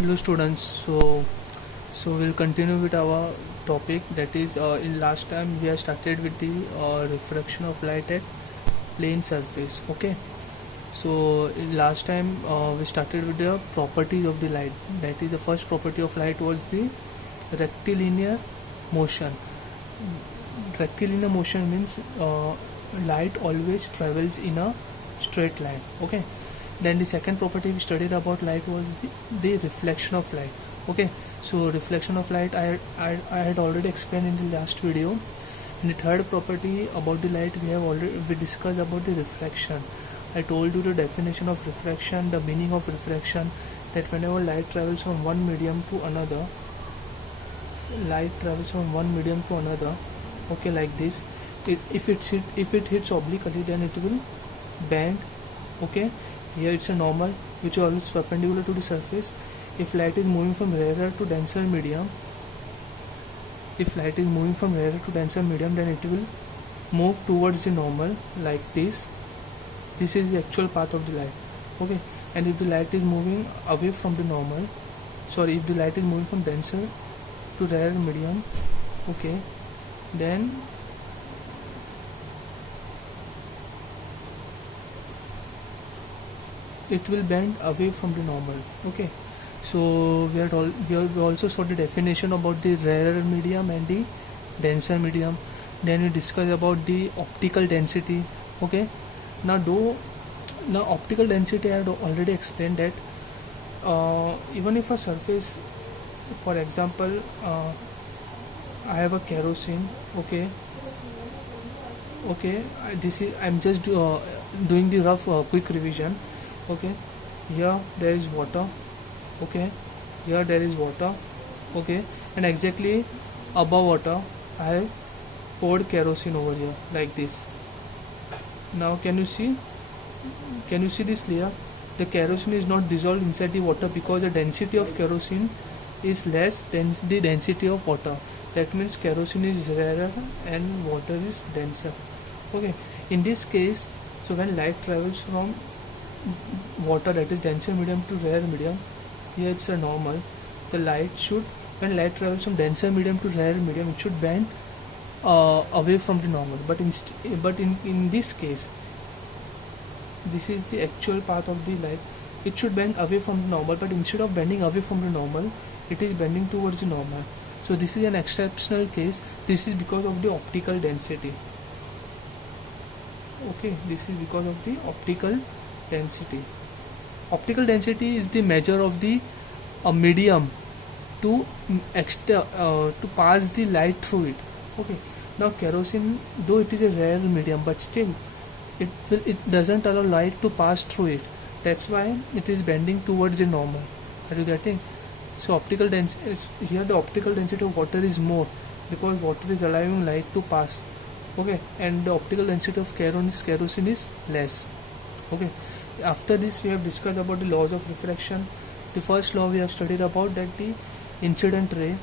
Hello students, so we'll continue with our topic, that is in last time we have started with the refraction of light at plane surface. Okay, so in last time we started with the properties of the light. That is, the first property of light was the rectilinear motion. Rectilinear motion means light always travels in a straight line. Okay, then the second property we studied about light was the reflection of light. Okay, so reflection of light I had already explained in the last video. And the third property about the light we discussed about the reflection. I told you the definition of reflection, the meaning of reflection, that whenever light travels from one medium to another, okay, like this, if it hits obliquely, then it will bend. Okay, here it's a normal which is always perpendicular to the surface. If light is moving from rarer to denser medium, then it will move towards the normal like this. This is the actual path of the light. Okay, and if the light is moving away from the normal, if the light is moving from denser to rarer medium, okay, then it will bend away from the normal. Okay, so we also saw the definition about the rarer medium and the denser medium. Then we discussed about the optical density. Okay, now optical density I had already explained that even if a surface, for example, I have a kerosene. I'm just doing the rough quick revision. Okay, here there is water. Okay, here there is water. Okay, and exactly above water I have poured kerosene over here like this. Now can you see this layer? The kerosene is not dissolved inside the water because the density of kerosene is less than the density of water. That means kerosene is rarer and water is denser. Okay, in this case, so when light travels from water, that is denser medium, to rarer medium, here it's a normal. When light travels from denser medium to rarer medium, it should bend away from the normal. But in this case, this is the actual path of the light. It should bend away from the normal, but instead of bending away from the normal, it is bending towards the normal. So this is an exceptional case. This is because of the optical density. Okay, this is because of the optical density. Optical density is the measure of the medium to pass the light through it. Okay, now kerosene, though it is a rare medium, but still it doesn't allow light to pass through it. That's why it is bending towards the normal. Are you getting? So optical density, here the optical density of water is more because water is allowing light to pass. Okay, and the optical density of kerosene is less. Okay, after this we have discussed about the laws of refraction. The first law we have studied about, that the incident ray.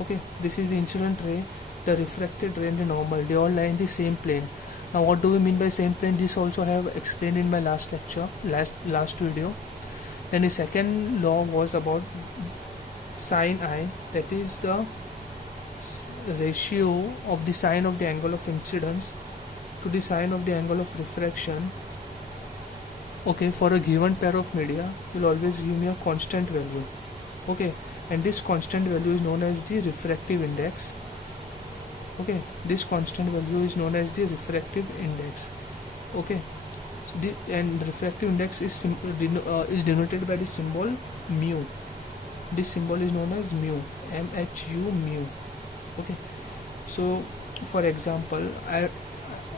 Okay, this is the incident ray, the refracted ray and the normal, they all lie in the same plane. Now what do we mean by same plane? This also I have explained in my last lecture, last video. Then the second law was about sin I, that is the ratio of the sine of the angle of incidence to the sine of the angle of refraction. Okay, for a given pair of media will always give me a constant value. Okay, and this constant value is known as the refractive index. Okay, this constant value is known as the refractive index. Okay, so and refractive index is denoted by the symbol mu. This symbol is known as mu, MHU mu. Okay, so for example,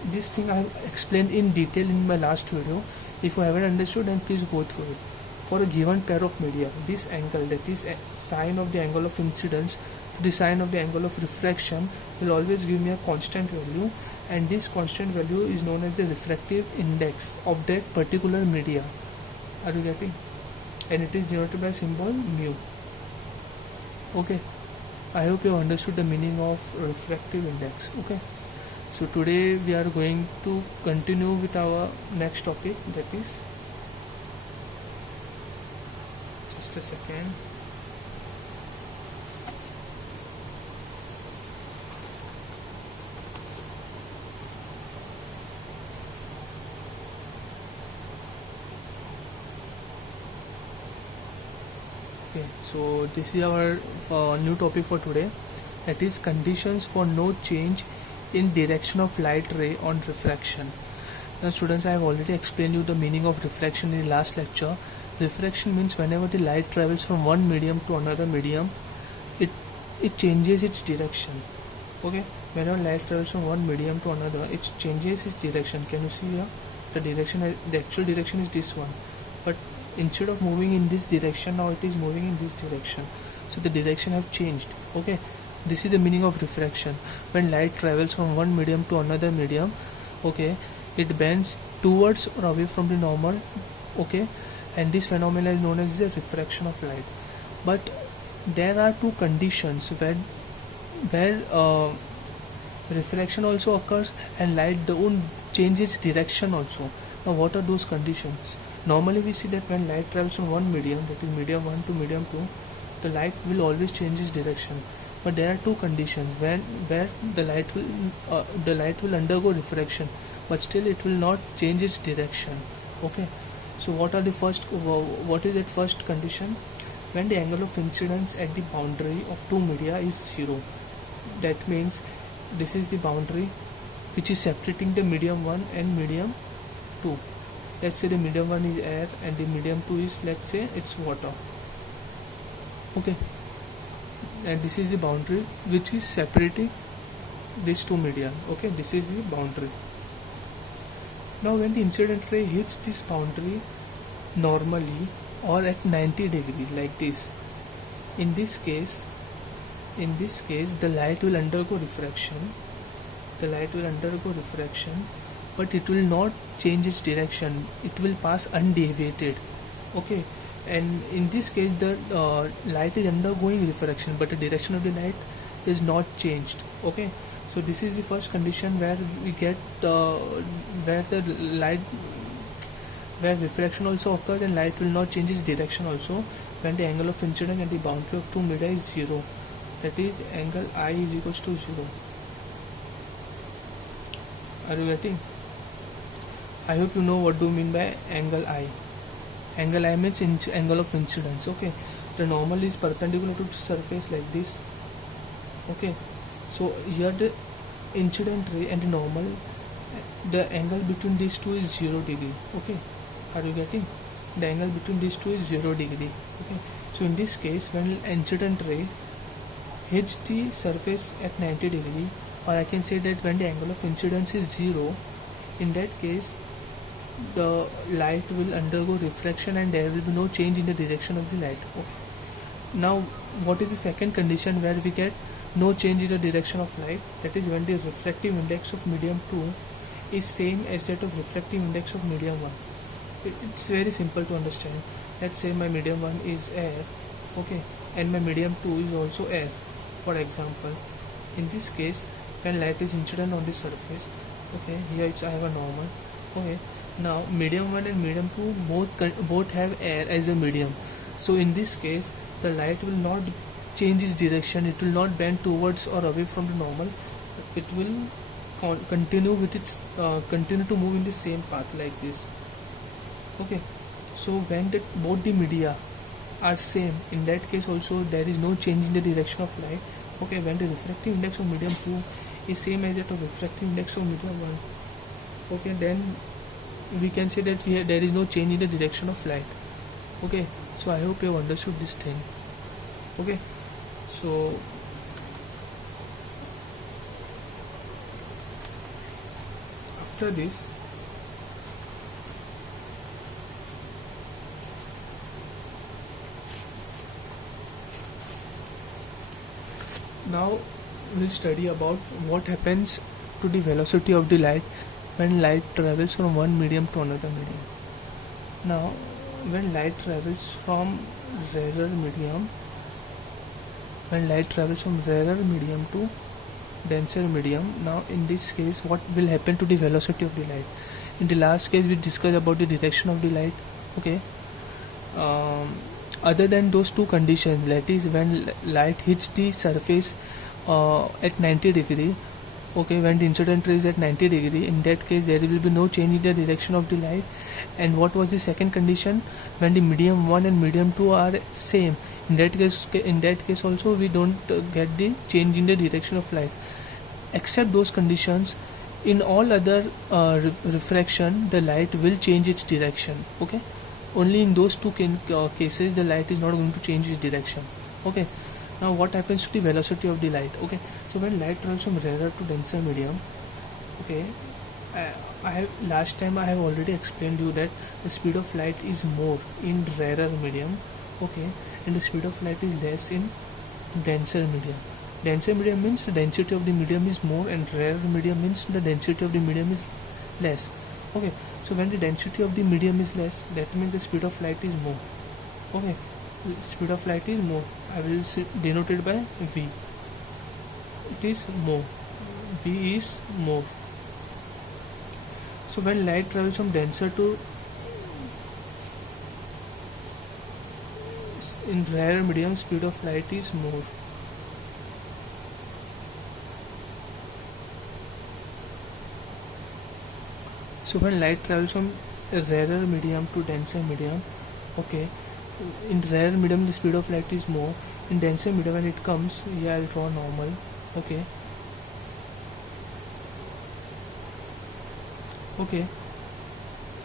this thing I have explained in detail in my last video. If you haven't understood, then please go through it. For a given pair of media, this angle, that is sine of the angle of incidence to the sine of the angle of refraction, will always give me a constant value, and this constant value is known as the refractive index of that particular media. Are you getting? And it is denoted by symbol mu. Okay, I hope you have understood the meaning of refractive index. Okay, so today we are going to continue with our next topic, that is, just a second. Okay, so this is our new topic for today, that is conditions for no change in direction of light ray on refraction. Now students, I have already explained you the meaning of reflection in the last lecture. Refraction means whenever the light travels from one medium to another medium, it changes its direction. Okay, whenever light travels from one medium to another, it changes its direction. Can you see here? The actual direction is this one, but instead of moving in this direction, now it is moving in this direction. So the direction have changed. Okay, this is the meaning of refraction. When light travels from one medium to another medium, okay, it bends towards or away from the normal. Okay, and this phenomenon is known as the refraction of light. But there are two conditions where refraction also occurs and light don't change its direction also. Now what are those conditions? Normally we see that when light travels from one medium, that is medium 1 to medium 2, the light will always change its direction. But there are two conditions where the light will undergo refraction, but still it will not change its direction. Okay, so what is that first condition? When the angle of incidence at the boundary of two media is 0. That means this is the boundary which is separating the medium 1 and medium 2. Let's say the medium 1 is air and the medium 2 is, let's say, it's water. Okay, and this is the boundary which is separating these two media. Okay, this is the boundary. Now when the incident ray hits this boundary normally or at 90 degree like this, in this case the light will undergo refraction. But it will not change its direction. It will pass undeviated. Okay, and in this case the light is undergoing refraction, but the direction of the light is not changed. Okay, so this is the first condition where we get where refraction also occurs and light will not change its direction also, when the angle of incidence at the boundary of two media is 0. That is, angle I is equals to 0. Are you getting? I hope you know what do you mean by angle I. Angle I means angle of incidence. Okay, the normal is perpendicular to the surface like this. Okay, so here the incident ray and the normal, the angle between these two is 0 degree. Okay, are you getting? The angle between these two is 0 degree. Okay, so in this case, when incident ray hits the surface at 90 degree, or I can say that when the angle of incidence is 0, in that case the light will undergo refraction and there will be no change in the direction of the light. Okay. Now what is the second condition where we get no change in the direction of light? That is when the refractive index of medium 2 is same as that of refractive index of medium 1. It's very simple to understand. Let's say my medium 1 is air, okay, and my medium 2 is also air, for example. In this case, when light is incident on the surface, okay, here I have a normal. Okay, now medium 1 and medium 2 both have air as a medium. So in this case, the light will not change its direction. It will not bend towards or away from the normal. It will continue to move in the same path like this. Okay, so when both the media are same, in that case also there is no change in the direction of light. Okay, when the refractive index of medium 2 is same as that of refractive index of medium 1, okay, then we can say that here there is no change in the direction of light. Okay, so I hope you have understood this thing. Okay, so after this, now we'll study about what happens to the velocity of the light when light travels from one medium to another medium. Now when light travels from rarer medium to denser medium, now in this case what will happen to the velocity of the light? In the last case we discussed about the direction of the light. Okay, other than those two conditions, that is when light hits the surface at 90 degree, okay, when the incident ray is at 90 degree, in that case there will be no change in the direction of the light. And what was the second condition? When the medium 1 and medium 2 are same, In that case also we don't get the change in the direction of light. Except those conditions, in all other refraction, the light will change its direction. Okay, only in those two cases the light is not going to change its direction. Okay, now what happens to the velocity of the light? Okay, so when light travels from rarer to denser medium, okay, I have last time I have already explained you that the speed of light is more in rarer medium, okay, and the speed of light is less in denser medium. Denser medium means the density of the medium is more, and rarer medium means the density of the medium is less. Okay, so when the density of the medium is less, that means the speed of light is more. Okay, speed of light is more. I will denote it by V. It is more. V is more. So when light travels from denser to in rarer medium, speed of light is more. So when light travels from a rarer medium to denser medium, okay, in rarer medium the speed of light is more. In denser medium when it comes, yeah, I'll draw normal. Okay. Okay.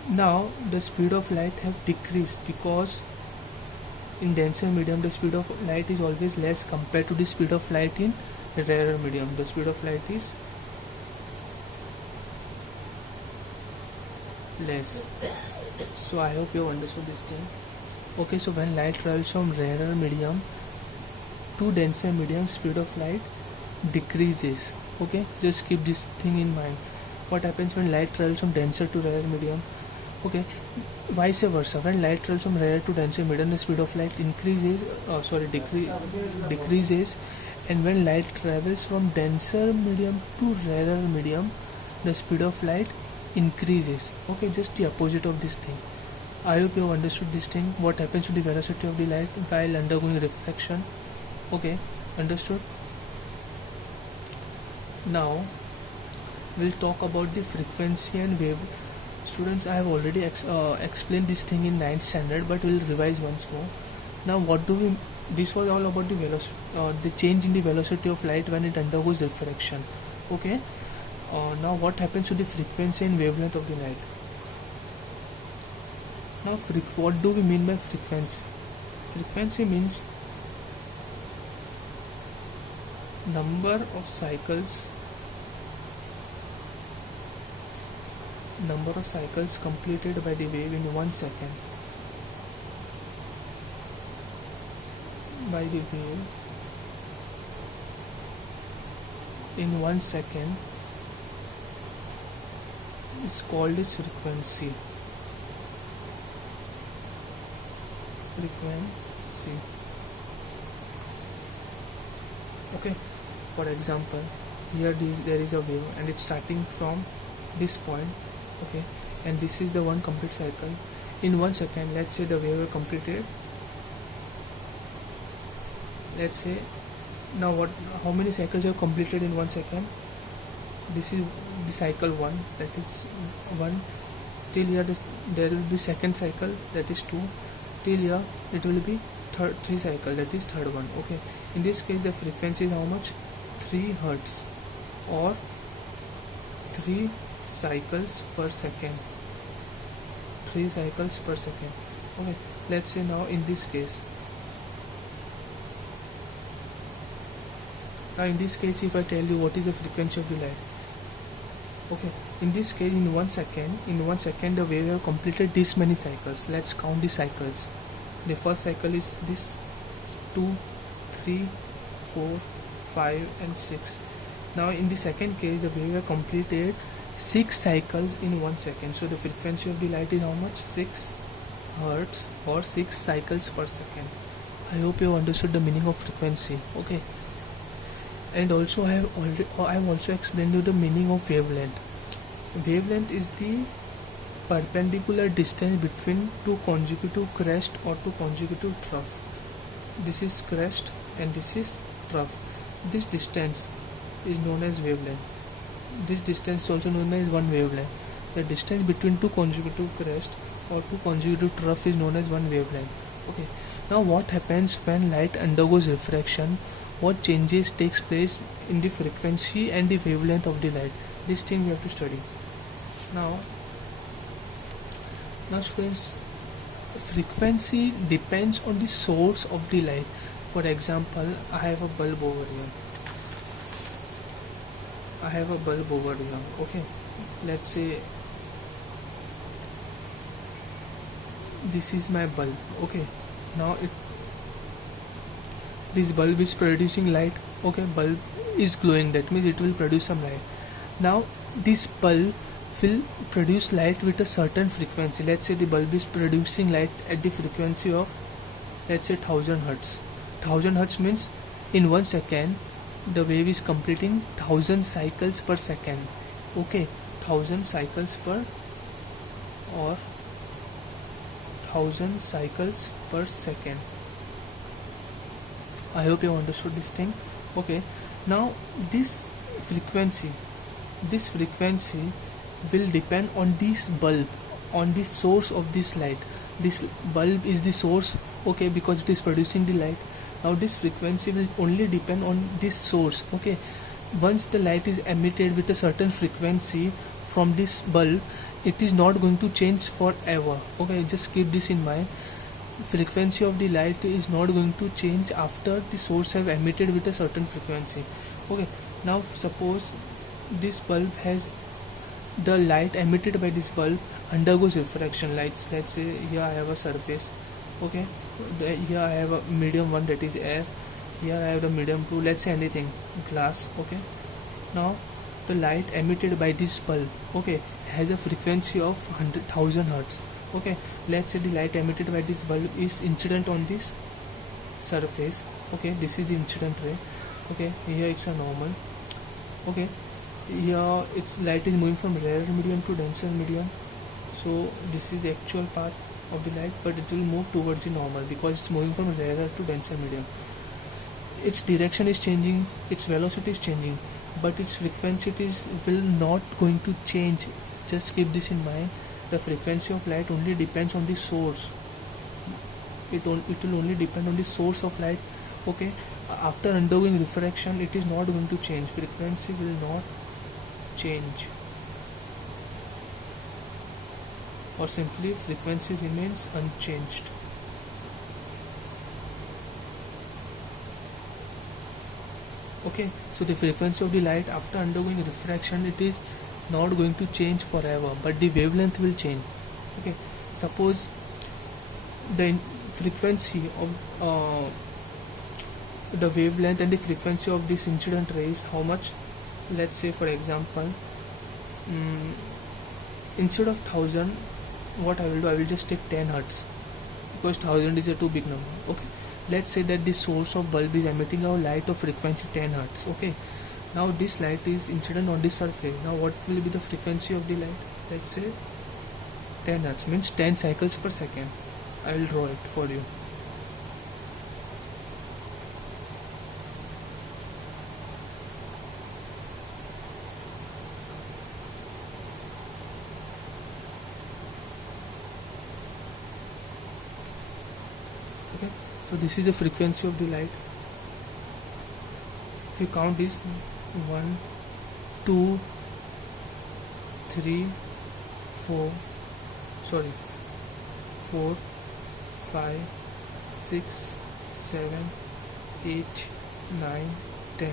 Now the speed of light have decreased because in denser medium the speed of light is always less compared to the speed of light in rarer medium. The speed of light is less. So I hope you have understood this thing. Okay, so when light travels from rarer medium to denser medium, speed of light decreases. Okay, just keep this thing in mind. What happens when light travels from denser to rarer medium? Okay, vice versa. When light travels from rarer to denser medium, the speed of light decreases, and when light travels from denser medium to rarer medium, the speed of light increases. Okay, just the opposite of this thing. I hope you have understood this thing. What happens to the velocity of the light while undergoing refraction? Okay, understood. Now we'll talk about the frequency and wave. Students, I have already explained this thing in 9th standard, but we'll revise once more. Now this was all about the velocity, the change in the velocity of light when it undergoes refraction. Okay, now what happens to the frequency and wavelength of the light? Now what do we mean by frequency? Frequency means number of cycles completed by the wave in 1 second. By the wave in 1 second is called its frequency. Okay, for example, here there is a wave and it's starting from this point. Okay, and this is the one complete cycle in 1 second. Let's say the wave is completed. Let's say now how many cycles you have completed in 1 second? This is the cycle 1, that is 1. Till here there will be second cycle, that is 2. Till here it will be 3 cycle, that is third one. Okay, in this case the frequency is how much? 3 hertz or 3 cycles per second. 3 cycles per second. Okay, let's say now in this case if I tell you what is the frequency of the light. Okay, in this case in 1 second the wave have completed this many cycles. Let's count the cycles. The first cycle is this 2, 3, 4, 5 and 6. Now in the second case the wave have completed 6 cycles in 1 second. So the frequency of the light is how much? 6 hertz or 6 cycles per second. I hope you have understood the meaning of frequency. Okay, and also I have also explained you the meaning of wavelength. Wavelength is the perpendicular distance between two consecutive crest or two consecutive trough. This is crest and this is trough. This distance is known as wavelength. This distance is also known as one wavelength. The distance between two consecutive crest or two consecutive trough is known as one wavelength. Okay, Now what happens when light undergoes refraction? What changes takes place in the frequency and the wavelength of the light? This thing we have to study. Now students, frequency depends on the source of the light. For example, I have a bulb over here. Okay, let's say this is my bulb. Okay, now this bulb is producing light. Okay, bulb is glowing, that means it will produce some light. Now this bulb will produce light with a certain frequency. Let's say the bulb is producing light at the frequency of, let's say, 1000 hertz. 1000 hertz means in 1 second the wave is completing 1000 cycles per second. Okay, 1000 cycles per or 1000 cycles per second. I hope you have understood this thing. Okay, now this frequency will depend on this bulb, on the source of this light. This bulb is the source, okay, because it is producing the light. Now this frequency will only depend on this source. Okay, once the light is emitted with a certain frequency from this bulb, it is not going to change forever. Okay, just keep this in mind. Frequency of the light is not going to change after the source have emitted with a certain frequency. Okay, now suppose this bulb has, the light emitted by this bulb undergoes refraction. Let's say here I have a surface. Okay, here I have a medium one, that is air. Here I have the medium two, let's say anything, glass. Okay, now the light emitted by this bulb, okay, has a frequency of 100,000 hertz. Okay, let's say the light emitted by this bulb is incident on this surface. Okay, this is the incident ray. Okay, here it's a normal. Okay, here its light is moving from rarer medium to denser medium. So this is the actual path of the light, but it will move towards the normal because it's moving from rarer to denser medium. Its direction is changing, its velocity is changing, but its frequency will not going to change. Just keep this in mind. The frequency of light only depends on the source. It will only depend on the source of light. Okay, after undergoing refraction, it is not going to change. Frequency will not change, or simply frequency remains unchanged. Okay, so the frequency of the light after undergoing refraction, it is not going to change forever, but the wavelength will change. Okay, suppose the frequency of the wavelength and the frequency of this incident ray is how much. Let's say, for example, instead of 1000, what I will do, I will just take 10 hertz because 1000 is a too big number. Okay, let's say that the source of bulb is emitting a light of frequency 10 hertz. Okay, now this light is incident on this surface. Now what will be the frequency of the light? Let's say 10 hertz means 10 cycles per second. I will draw it for you. Okay, so this is the frequency of the light. If you count this, 1, 2, 3, 4, 5, 6, 7, 8, 9, 10.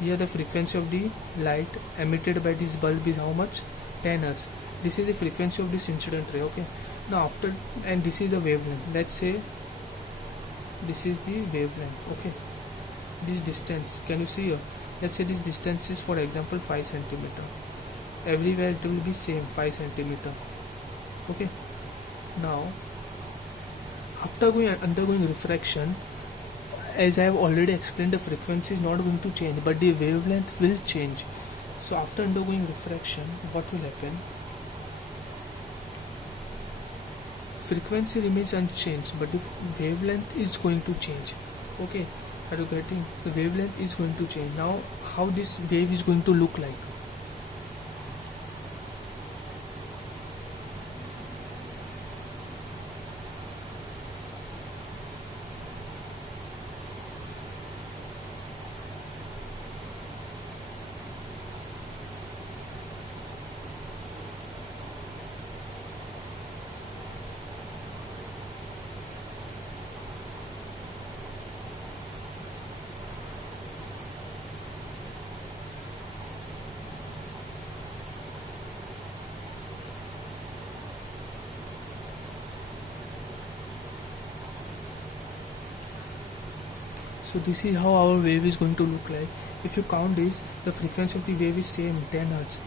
Here the frequency of the light emitted by this bulb is how much? 10 hertz. This is the frequency of this incident ray. Okay, now after, and this is the wavelength. Let's say this is the wavelength. Okay, this distance, can you see here? Let's say this distance is, for example, 5 centimeter. Everywhere it will be same 5 centimeter. Okay, now after undergoing refraction, as I have already explained, the frequency is not going to change, but the wavelength will change. So after undergoing refraction, what will happen? Frequency remains unchanged, but the wavelength is going to change. Okay, are you getting? The wavelength is going to change. Now how this wave is going to look like? So this is how our wave is going to look like. If you count this, the frequency of the wave is same 10 Hz.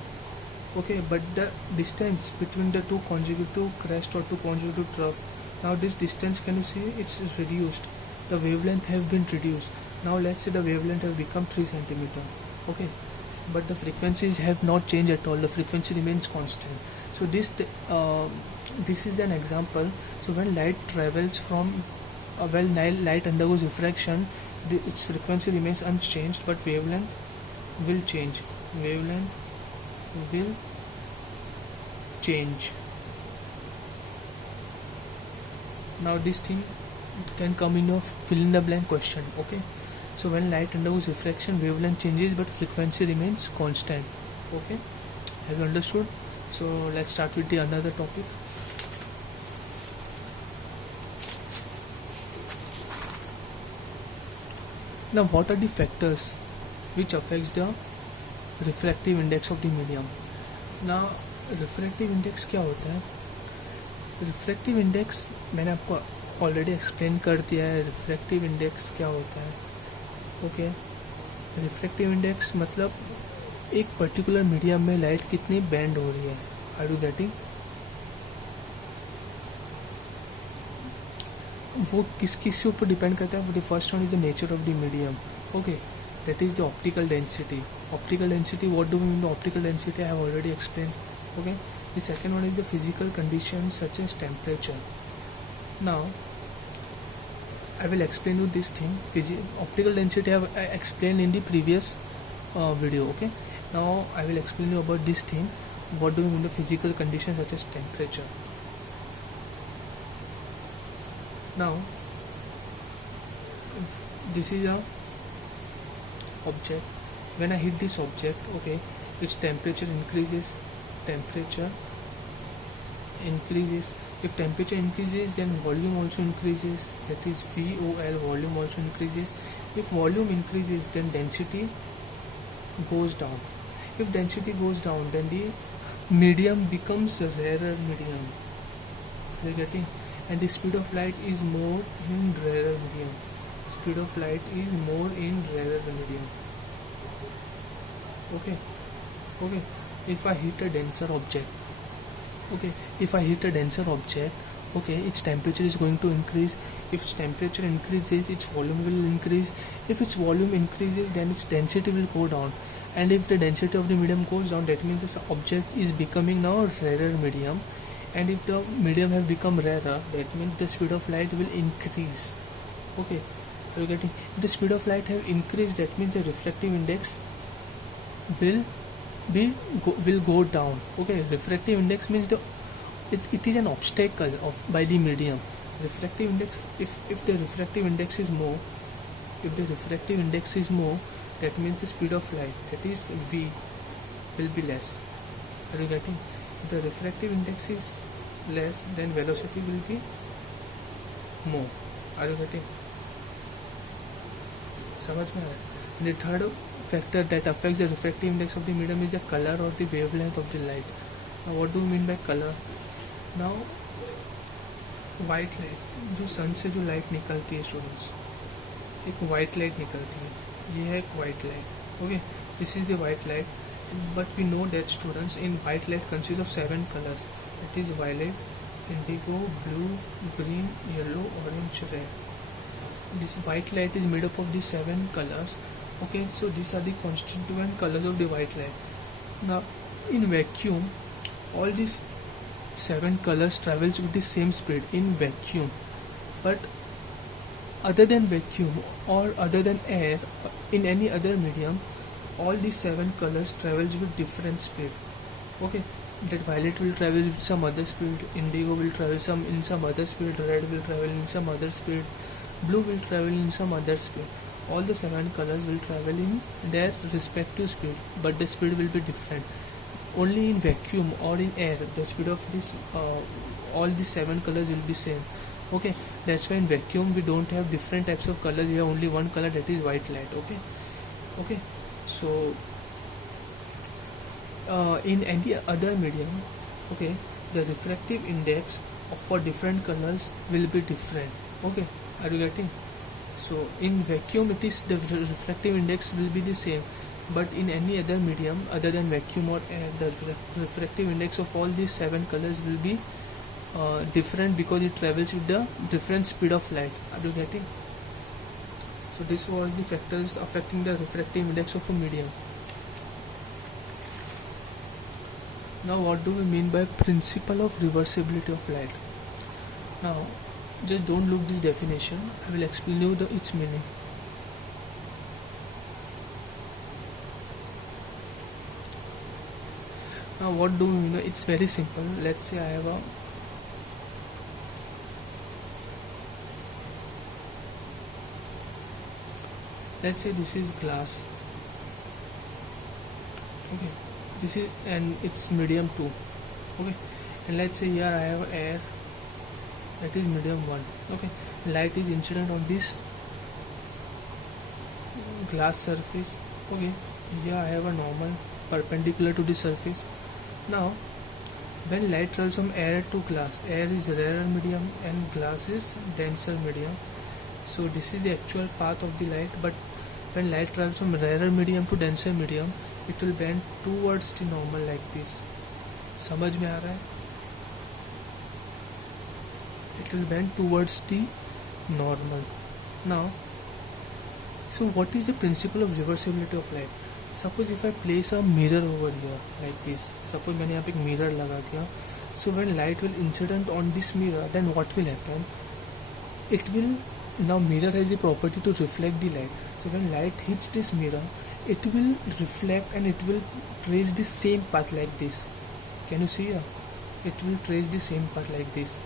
Okay, but the distance between the two consecutive crest or two consecutive trough, now this distance, can you see, it's reduced. The wavelength have been reduced. Now let's say the wavelength have become 3 centimeter. Okay, but the frequencies have not changed at all. The frequency remains constant. So this is an example. So when light travels from light undergoes refraction, its frequency remains unchanged, but wavelength will change. Wavelength will change. Now this thing can come in a fill in the blank question. Okay, so when light undergoes refraction, wavelength changes but frequency remains constant. Okay, have you understood? So let's start with the another topic. Now what are the factors which affects the refractive index of the medium? Now refractive index क्या होता है? Refractive index मैंने आपको already explain कर दिया है. Refractive index क्या होता है? ओके, रिफ्रैक्टिव इंडेक्स मतलब एक पर्टिकुलर मीडियम में लाइट कितनी बेंड हो रही है. Are you getting? वो किसके ऊपर डिपेंड करता है? The first one is the nature of the medium. Okay, that is the optical density. Optical density, what do we mean optical density? I have already explain. Okay, the second one is the physical conditions such as temperature. Now I will explain you this thing. Optical density I have explained in the previous video. Okay, now I will explain you about this thing. What do we mean the physical conditions such as temperature? Now this is a object. When I hit this object, okay, its temperature increases. Temperature increases. If temperature increases, then volume also increases. That is VOL, volume also increases. If volume increases, then density goes down. If density goes down, then the medium becomes a rarer medium. Are you getting? And the speed of light is more in rarer medium. Speed of light is more in rarer medium. Okay. If I hit a denser object, okay, its temperature is going to increase. If its temperature increases, its volume will increase. If its volume increases, then its density will go down. And if the density of the medium goes down, that means this object is becoming now a rarer medium. And if the medium have become rarer, that means the speed of light will increase. Okay, are you getting? If the speed of light have increased, that means the refractive index will go down. Okay, refractive index means it is an obstacle by the medium. Refractive index, if the refractive index is more, that means the speed of light, that is V, will be less. Are you getting? If the refractive index is less, then velocity will be more. Are you getting? समझ में आ रहा है? The third factor that affects the refractive index of the medium is the color or the wavelength of the light. Now what do we mean by color? Now white light, जो सन से जो light निकलती है students, एक white light निकलती है, ये है एक white light. Okay, this is the white light. But we know that students, in white light consist of 7 colours. It is violet, indigo, blue, green, yellow, orange, red. This white light is made up of these 7 colors. Okay, so these are the constituent colors of the white light. Now in vacuum, all these 7 colors travels with the same speed in vacuum. But other than vacuum or other than air, in any other medium, all these 7 colors travels with different speed. Okay, that violet will travel with some other speed, indigo will travel in some other speed, red will travel in some other speed, blue will travel in some other speed. All the 7 colors will travel in their respective speed, but the speed will be different. Only in vacuum or in air, the speed of this all the 7 colors will be same. Okay, that's why in vacuum we don't have different types of colors. We have only one color, that is white light. Okay, so in any other medium, okay, the refractive index for different colors will be different. Okay, are you getting? So in vacuum it is the refractive index will be the same, but in any other medium other than vacuum or air, the refractive index of all these 7 colors will be different, because it travels with the different speed of light. Are you getting? So this was the factors affecting the refractive index of a medium. Now what do we mean by principle of reversibility of light? Now just don't look this definition, I will explain you its meaning. Now what do we mean? It's very simple. Let's say I have a let's say this is glass, okay, this is, and it's medium 2, okay, and let's say here I have air, that is medium 1, okay. Light is incident on this glass surface, okay. Here I have a normal perpendicular to the surface. Now when light travels from air to glass, air is rarer medium and glass is denser medium, so this is the actual path of the light. But when light travels from rarer medium to denser medium, it will bend towards the normal like this. समझ में आ रहा है? It will bend towards the normal. Now, so what is the principle of reversibility of light? Suppose if I place a mirror over here like this, suppose मैंने यहाँ पे एक mirror लगा दिया, so when light will incident on this mirror, then what will happen? It will, now mirror has the property to reflect the light, so when light hits this mirror, it will reflect and it will trace the same path like this. Can you see here? It will trace the same path like this.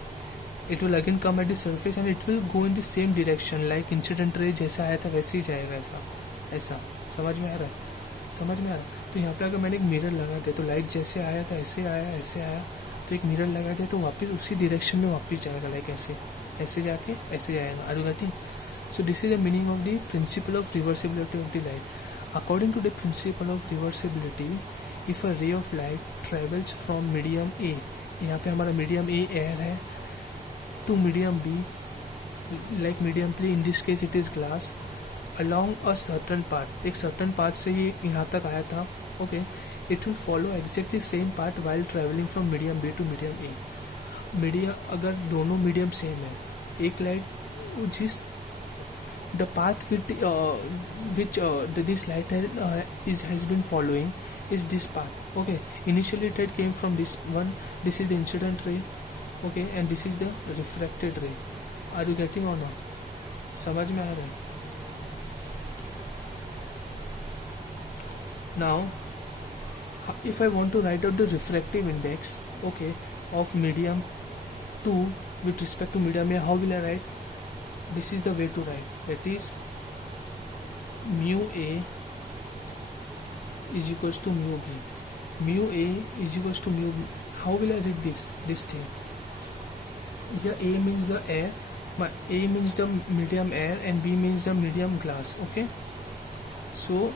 It will again come at the surface and it will go in the same direction, like incident ray जैसा आया था वैसे ही जाएगा, ऐसा ऐसा. समझ में आ रहा है? समझ में आ रहा है? तो यहाँ पे अगर मैंने एक मिरर लगा दिया तो लाइट जैसे आया था ऐसे आया, ऐसे आया, तो एक मिरर लगा दिया तो वापस उसी डायरेक्शन में वापस जाएगा, लाइक ऐसे ऐसे जाके ऐसे जाएगा. Are you getting? So this is the meaning of the principle of reversibility of the light. According to the principle of reversibility, if a ray of light travels from medium A, यहाँ पे हमारा medium A air है, to medium B, like medium B in this case it is glass, along a certain path, एक certain path से ये यहाँ तक आया था, okay, it will follow exactly same path while traveling from medium B to medium A. Medium अगर दोनों medium same है, एक लाइट जिस the path which this light has been following is this path, okay. Initially it came from this one, this is the incident ray, okay, and this is the refracted ray. Are you getting or not? समझ में आ रहा है? Now if I want to write out the refractive index, okay, of medium 2 with respect to medium A, how will I write? This is the way to write, that is mu A is equals to mu B. Mu A is equals to mu B. How will I read this thing? Here A means the air, A means the medium air and B means the medium glass, okay. So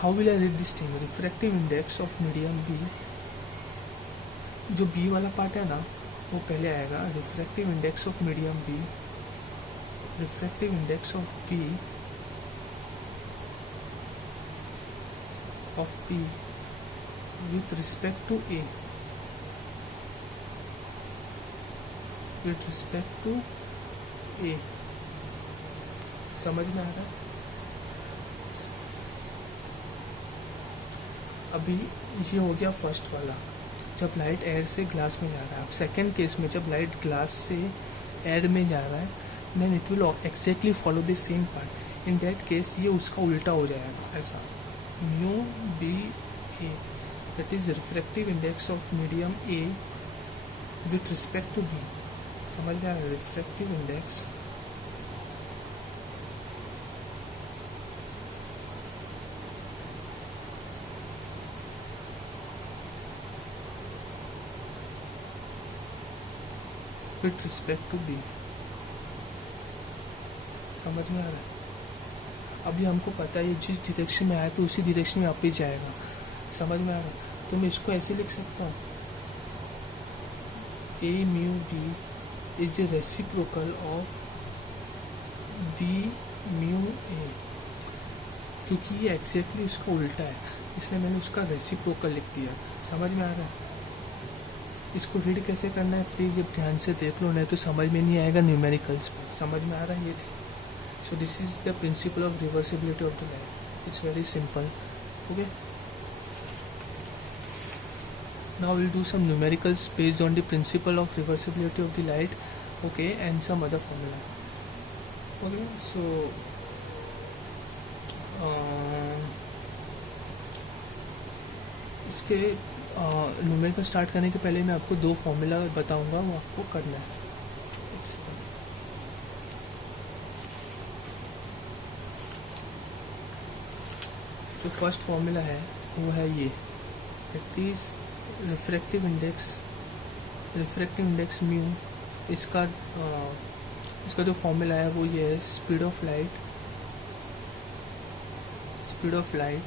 how will I read this thing? Refractive index of medium B, जो B वाला part है ना वो पहले आएगा. Refractive index of medium B, refractive index of B with respect to A, with respect to A. समझ में आ रहा है? अभी ये हो गया फर्स्ट वाला, जब लाइट एयर से ग्लास में जा रहा है. अब सेकेंड केस में जब लाइट ग्लास से एयर में जा रहा है, then it will exactly follow the same path. In that case ये उसका उल्टा हो जाएगा, ऐसा mu B A, that is the refractive index of medium A with respect to B. समझ में आ रहा है? refractive index with respect to B. समझ में आ रहा है? अभी हमको पता है ये जिस डायरेक्शन में आया तो उसी डायरेक्शन में वापस जाएगा. समझ में आ रहा है? तो मैं इसको ऐसे लिख सकता हूँ, A mu B is the reciprocal of B क्योंकि ये एग्जैक्टली उसका उल्टा है, इसलिए मैंने उसका रेसिप्रोकल लिख दिया। समझ में आ रहा है? इसको रीड कैसे करना है प्लीज़ ये ध्यान से देख लो, नहीं तो समझ में नहीं आएगा न्यूमेरिकल्स में। समझ में आ रहा है ये? So this is the principle of reversibility of the light. It's very simple. Okay, now we'll do some numericals based on the principle of reversibility of the light, okay, and some other formula. Okay, so इसके numerical start करने के पहले मैं आपको दो formula बताऊंगा, वो आपको करना है। एक सेकंड। जो फर्स्ट फॉर्मूला है वो है ये, it is refractive index mu. इसका जो फॉर्मूला है वो ये है, speed of light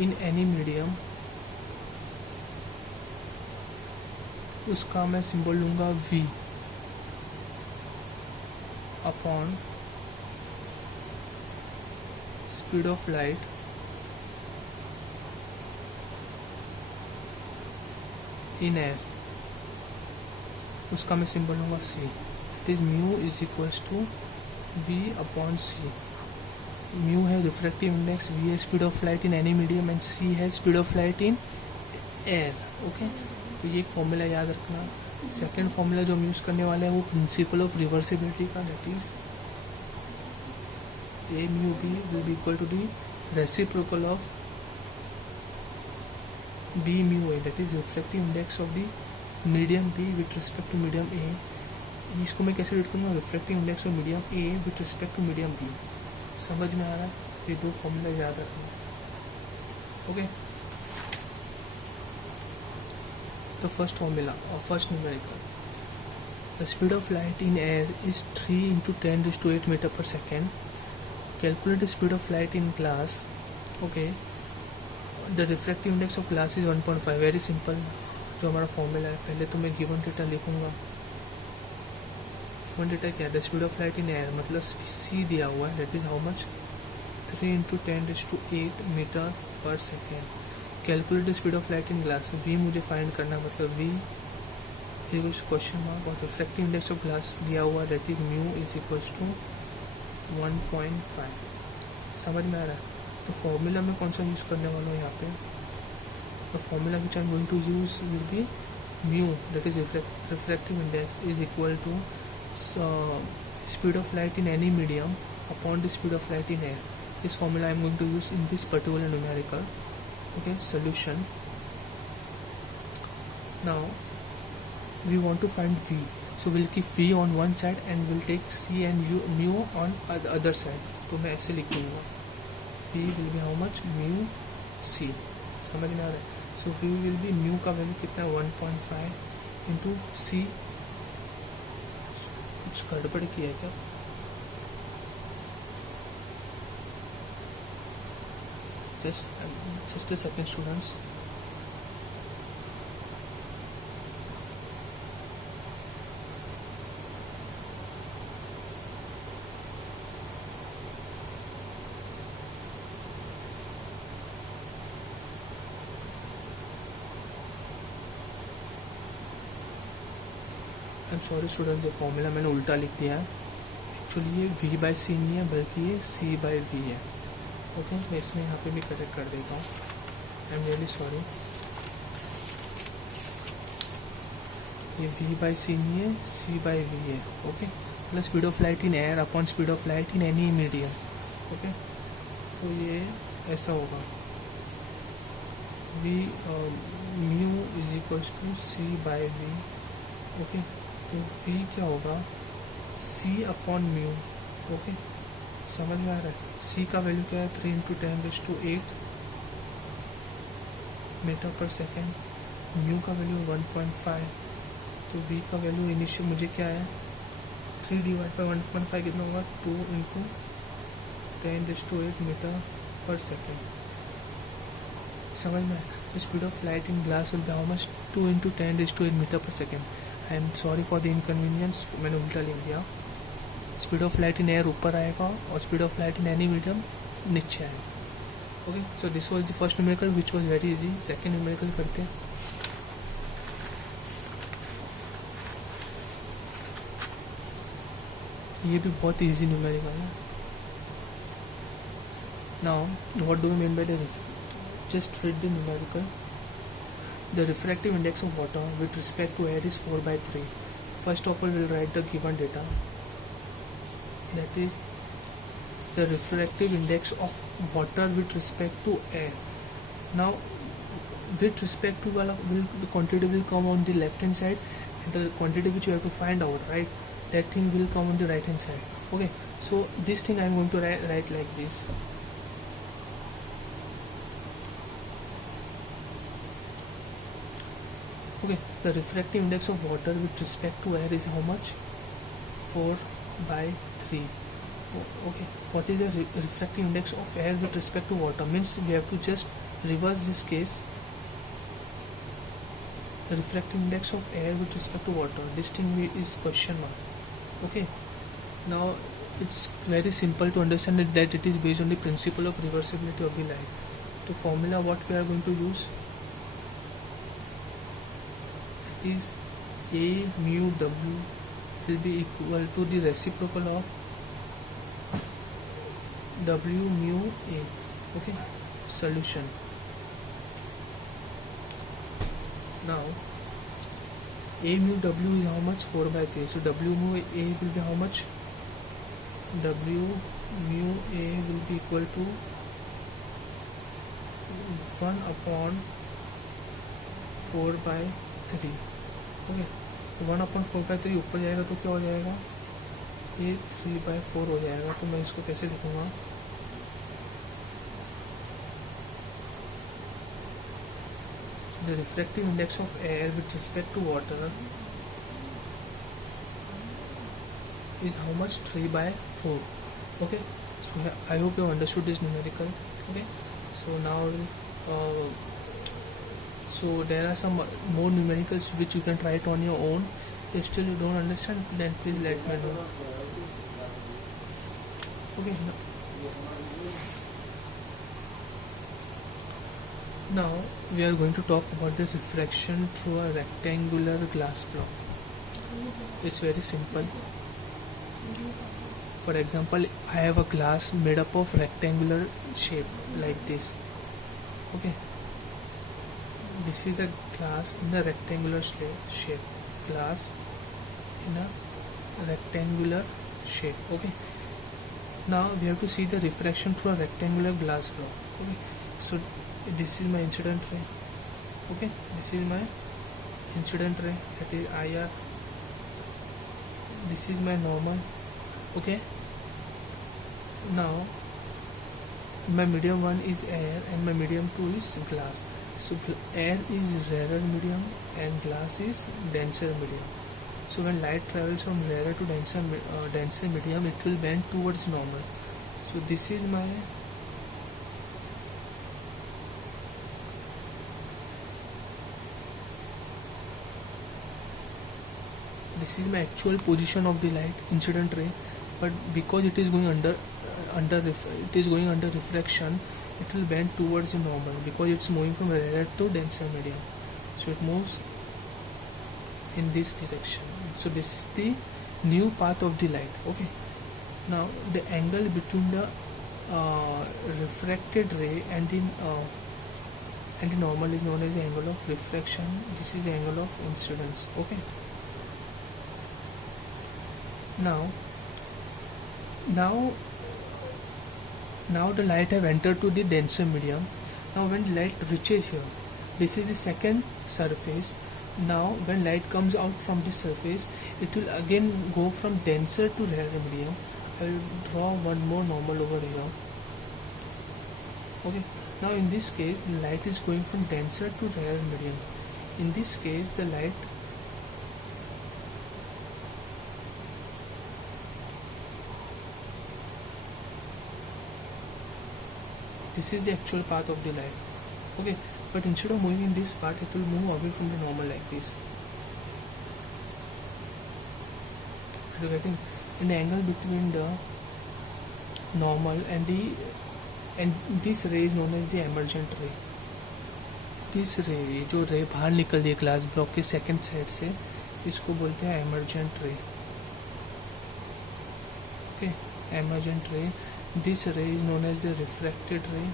in any medium. उसका मैं सिंबल लूंगा v upon speed of light in air. उसका मैं सिंबल लूंगा c। It is mu is equals to v upon c। Mu है रिफ्रैक्टिव इंडेक्स, v है speed of light in any medium and c है speed of light in air. Okay, तो ये एक formula याद रखना। सेकेंड फॉर्मूला जो हम यूज करने वाले हैं वो प्रिंसिपल ऑफ रिवर्सिबिलिटी का, that is a mu b will be equal to the reciprocal of b mu a, that is refractive index of the medium b with respect to medium a। इसको मैं कैसे read करूँगा? Refractive index of medium a with respect to medium b। समझ में आ रहा है? ये दो फॉर्मूला याद रखना। ओके, तो फर्स्ट फॉर्मूला और first numerical, the speed of light in air is 3 × 10⁸ metre per second. Calculate the speed of light in glass. Okay, the refractive index of glass is 1.5. Very simple, जो हमारा formula है। पहले तो मैं given data लिखूंगा। Given data क्या है? The speed of light in air, मतलब c दिया हुआ है, that is how much? 3 × 10⁸ metre per second. Calculate the speed of light in glass, v मुझे फाइंड करना, मतलब v इज क्वेश्चन मार्क, और रिफ्रैक्टिव इंडेक्स ऑफ ग्लास दिया हुआ है, that is mu is equals to 1.5। समझ में आ रहा है? तो फॉर्मूला में कौन सा यूज़ करने वाला हूँ यहाँ पे? The formula which I am going to use will be mu, that is refractive index is equal to speed of light in any medium upon the speed of light in air. This formula I am going to use in this particular numerical. Okay, solution. Now we want to find v, so we'll keep v on one side and we'll take c and mu on the other side। तो मैं ऐसे लिख दूंगा, v will be how much? mu c। समझ में आ रहा है? so v will be mu का वैल्यू कितना है? 1.5 इंटू c। कुछ गड़बड़ किया है क्या? just a second students। I am sorry student, ये फॉर्मूला मैंने उल्टा लिख दिया है। एक्चुअली ये v बाई सी नहीं है, बल्कि ये c बाई v है। ओके, मैं इसमें यहाँ पे भी करेक्ट कर देता हूँ। आई एम रियली सॉरी, ये v बाई सी नहीं है, c बाई v है। Okay, plus speed of light in air upon speed of light in any medium. Okay, तो ये ऐसा होगा, v mu is equals to c by v। Okay, तो v क्या होगा? c upon mu. ओके, समझ में आ रहा है? c का वैल्यू क्या है? 3 × 10⁸ मीटर पर सेकेंड। म्यू का वैल्यू 1.5। तो v का वैल्यू इनिशियल मुझे क्या है? 3 / 1.5 कितना होगा? 2 × 10⁸ मीटर पर सेकेंड। समझ में आया? तो speed of light in glass will be how much? 2 × 10⁸ metre per second. I am sorry for the inconvenience, मैंने उल्टा लिख दिया। Speed of light in air ऊपर आएगा और speed of light in any medium नीचे आएगा. Okay, so this was the first numerical which was very easy. Second numerical करते हैं. ये भी बहुत इजी न्यूमेरिकल है. Now what do we mean by the just read the numerical. The refractive index of water with respect to air is 4/3. First of all, we'll write the given data. That is the refractive index of water with respect to air. Now, with respect to the quantity will come on the left hand side, and the quantity which you have to find out, right? That thing will come on the right hand side. Okay. So this thing I am going to write like this. Okay, the refractive index of water with respect to air is how much? 4/3. Okay, what is the refractive index of air with respect to water? Means we have to just reverse this case. The refractive index of air with respect to water. This thing is question mark. Okay, now it's very simple to understand that it is based on the principle of reversibility of the light. The formula what we are going to use is A mu W will be equal to the reciprocal of W mu A. Okay, solution. Now A mu W is how much? 4/3. So W mu A will be how much? W mu A will be equal to 1 upon 4/3. Okay, तो 1/4/3 ऊपर जाएगा तो क्या हो जाएगा? ये 3/4 हो जाएगा. तो मैं इसको कैसे लिखूँगा? The refractive index of air with respect to water is how much? 3/4. Okay, so I hope you understood this numerical. Okay, so now so there are some more numericals which you can try it on your own. If still you don't understand, then please let me know. Okay, now we are going to talk about the refraction through a rectangular glass block. It's very simple. For example, I have a glass made up of rectangular shape like this. Okay, this is a glass in a rectangular shape. Glass in a rectangular shape. Okay, now we have to see the refraction through a rectangular glass block. Okay, so this is my incident ray. Okay, this is my incident ray, that is IR. This is my normal. Okay, now my medium 1 is air and my medium 2 is glass. So air is rarer medium and glass is denser medium. So when light travels from rarer to denser medium, it will bend towards normal. So this is my actual position of the light, incident ray. But because it is going under refraction, it will bend towards the normal because it's moving from rarer to denser medium. So it moves in this direction. So this is the new path of the light. Okay, now the angle between the refracted ray and the normal is known as the angle of refraction. This is the angle of incidence. Okay, now the light have entered to the denser medium. Now when light reaches here, this is the second surface. Now when light comes out from this surface, it will again go from denser to rarer medium. I will draw one more normal over here. Okay, now in this case the light is going from denser to rarer medium. In this case the light this is the actual path of the light. Okay, but instead of moving in this part, it will move away from the normal like this. Are you getting? and the angle between the normal and this ray is known as the emergent ray. this ray जो रे बाहर निकल रही है glass block के second side से, इसको बोलते हैं emergent ray. Okay, emergent ray. This ray is known as the refracted ray.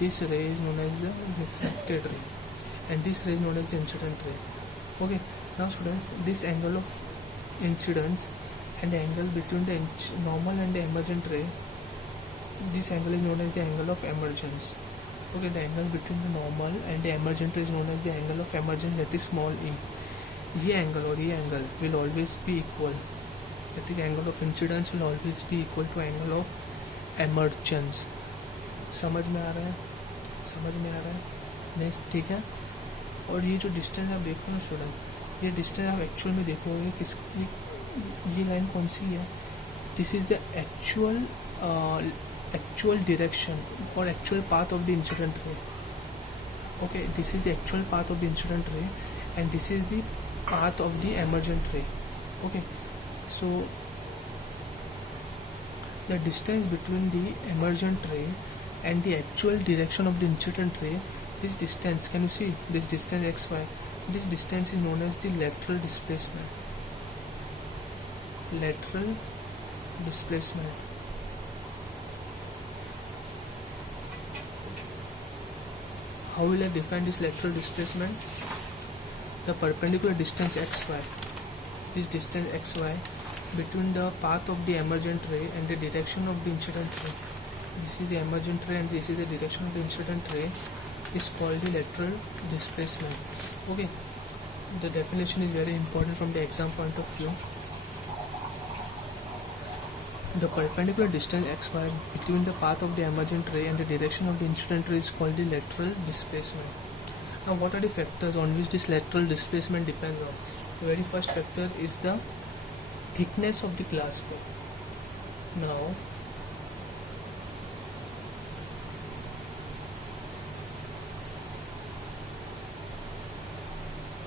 This ray is known as the refracted ray, and this ray is known as the incident ray. Okay, now students, this angle of incidence and the angle between the normal and the emergent ray, this angle is known as the angle of emergence. Okay, the angle between the normal and the emergent ray is known as the angle of emergence, that is small e. ये angle और ये angle will always be equal. That is, angle of incidence will always be equal to angle of emergence. समझ में आ रहा है? समझ में आ रहा है? नेक्स्ट, ठीक है. और ये जो डिस्टेंस आप देखो ना स्टूडेंट, ये डिस्टेंस आप एक्चुअल में देखोगे किस ये लाइन कौन सी है. This is the actual direction और actual path of the incident ray. Okay, this is the actual path of the incident ray and this is the path of the emergent ray. Okay, so the distance between the emergent ray and the actual direction of the incident ray, this distance, can you see this distance xy, this distance is known as the lateral displacement. Lateral displacement. How will I define this lateral displacement? The perpendicular distance xy, this distance xy between the path of the emergent ray and the direction of the incident ray, this is the emergent ray and this is the direction of the incident ray, is called the lateral displacement. Okay, the definition is very important from the exam point of view. The perpendicular distance xy between the path of the emergent ray and the direction of the incident ray is called the lateral displacement. Now, what are the factors on which this lateral displacement depends on? The very first factor is the thickness of the glass block. Now,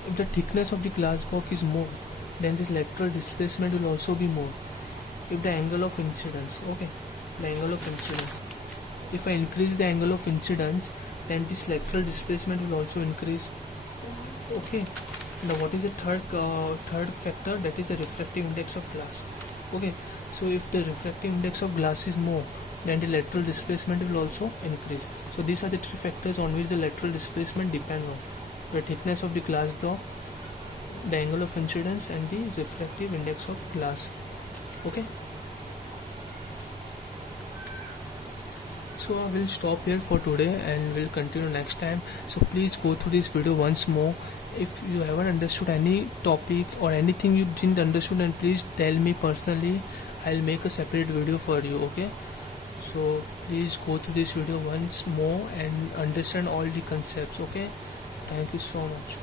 if the thickness of the glass block is more, then this lateral displacement will also be more. If the angle of incidence, okay, the angle of incidence, if I increase the angle of incidence, then this lateral displacement will also increase. Okay, now what is the third factor? That is the refractive index of glass. Okay, so if the refractive index of glass is more, then the lateral displacement will also increase. So these are the three factors on which the lateral displacement depends on: the thickness of the glass block, the angle of incidence, and the refractive index of glass. Okay, so I will stop here for today and we'll continue next time. So please go through this video once more. If you haven't understood any topic or anything you didn't understood, then please tell me personally. I'll make a separate video for you. Okay, so please go through this video once more and understand all the concepts. Okay, thank you so much.